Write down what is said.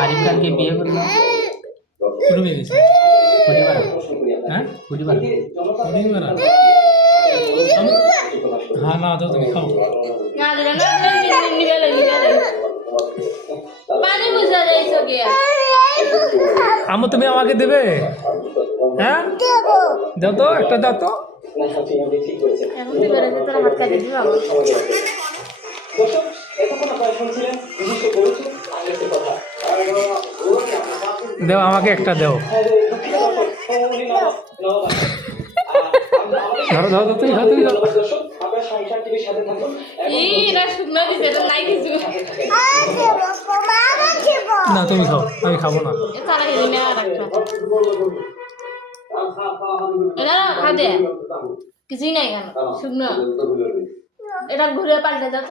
আরিফ খানকে বিয়ে করলাম কুড়ি গেছে পরিবার হ্যাঁ পরিবার হ্যাঁ না দাও তুমি খাও আমু তুমি আমাকে দেবে হ্যাঁ দাও তো একটা দাও তো দেও আমাকে একটা দেও ধরো ধরো ধরো তুমি খাও তুমি খাও না তুমি খাও আমি খাবো না কিছুই নাই কেন শুকনো এটা ঘুরে পাল্টে যাচ্ছে